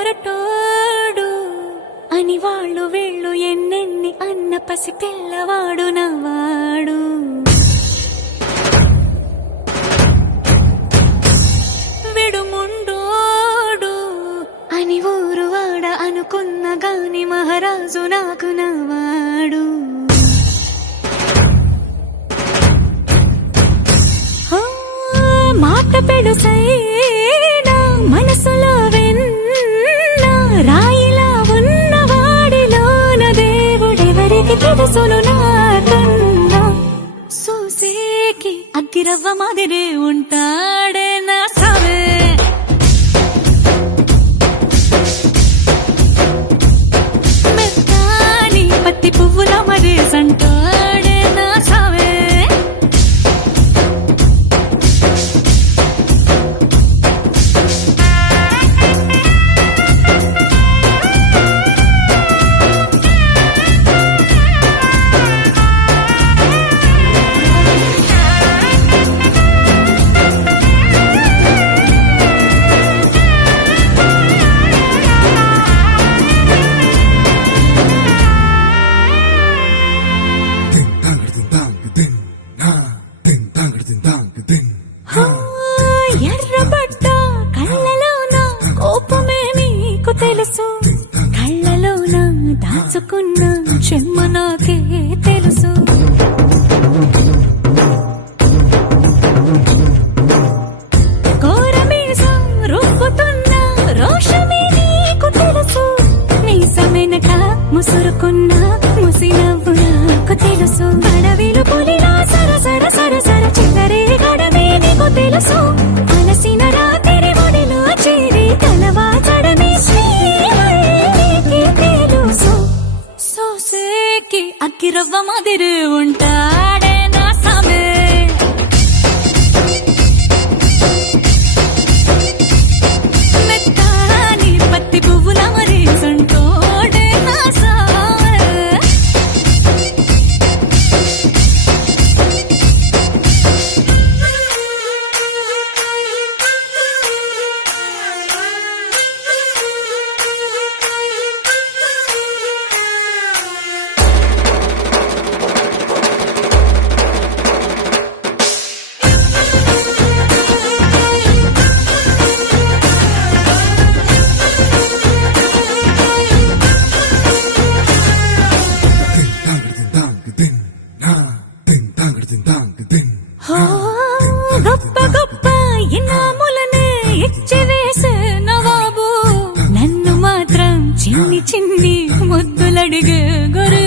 మొరటోడు అని వాళ్ళు వీళ్ళు ఎన్నెన్ని అన్న పసి పిల్లవాడు నవ్వాడు. విడుముండోడు అని ఊరు వాడ అనుకున్న గాని మహారాజు నాకు నవ్వాడు. మాట పెడుసైనా మనసులో వెన్న రాయిలా ఉన్నవాడిలోన దేవుడెవరికి తెలుసును నాకన్నా. సూసేకి అగ్గిరవ్వ మాదిరే ఉంటాడే నా సావే. మెత్తాని పత్తి పువ్వుల మరేసంటాడే నా సావే. ఎర్రబడ్డ కళ్ళలోన కోపమే నీకు తెలుసు, కళ్ళలోన దాచుకున్న చెమ్మ నాకే తెలుసు. కోరమీసం రుబ్బుతున్న రోషమే నీకు తెలుసు, మీసమెనక ముసురుకున్న ముసినవ్వు నాకు తెలుసు. అడవిలు పులిలా సరసర సరసర చివరే గడమే నీకు తెలుసు. అలసిన రాత్రి ఒడిలో చేరి కలవాచడమే శ్రీకి తెలుసు. సోసేకి అగ్గిరవ్వ మాదిరి ఉంటాడే నా సామే. మెత్తాని పత్తి పువ్వుల మరేసంటోడే నా సామే. గొప్ప గొప్ప ఇనాములనే ఇచ్చివేసే నవాబు, నన్ను మాత్రం చిన్ని చిన్ని ముద్దులడిగే గురు.